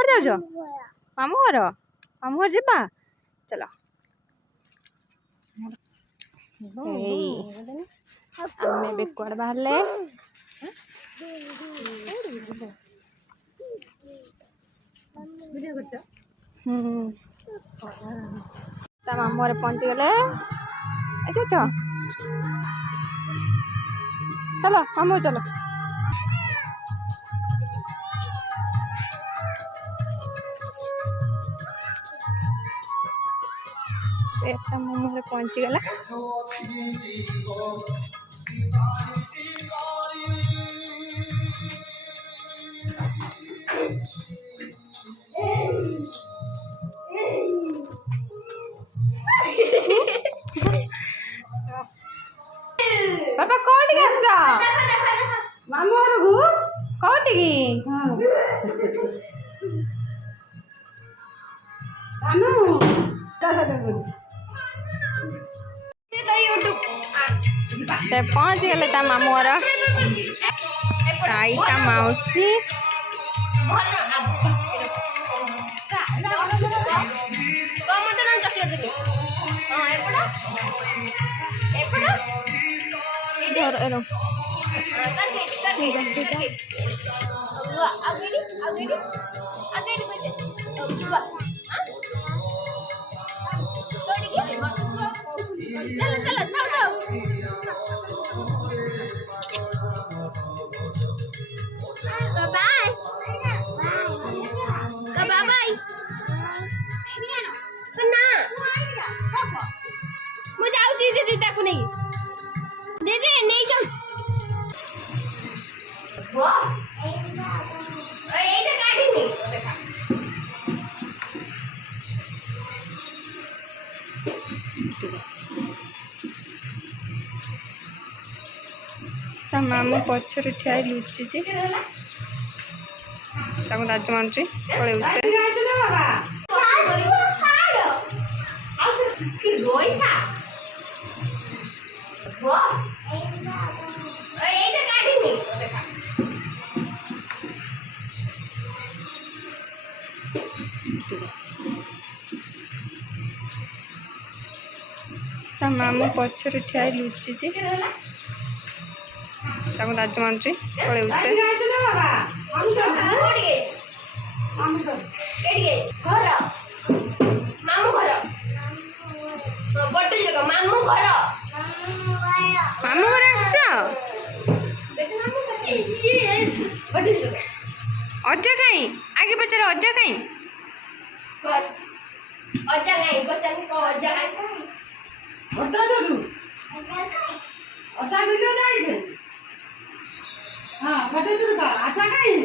कौन जाओ मामू घर जा चलो आमे बे कुआड़ बाहरले ता मामू घर पहुंची गले चलो मामू चलो मामू घर पहुंची गला बाबा कोटी आसा मामू घर को कोटी की अनु ते पहुंच गले ता मामू घर ताईता मौसी चलो चलो मामू पचर ठिया लुचि राज मानुची पड़े मामू पचर ठिया लुचि राज मानुची पड़े मामू घर अजा कहीं आगे पचार अजा कहीं हाँ, बटे तुरका अच्छा कहीं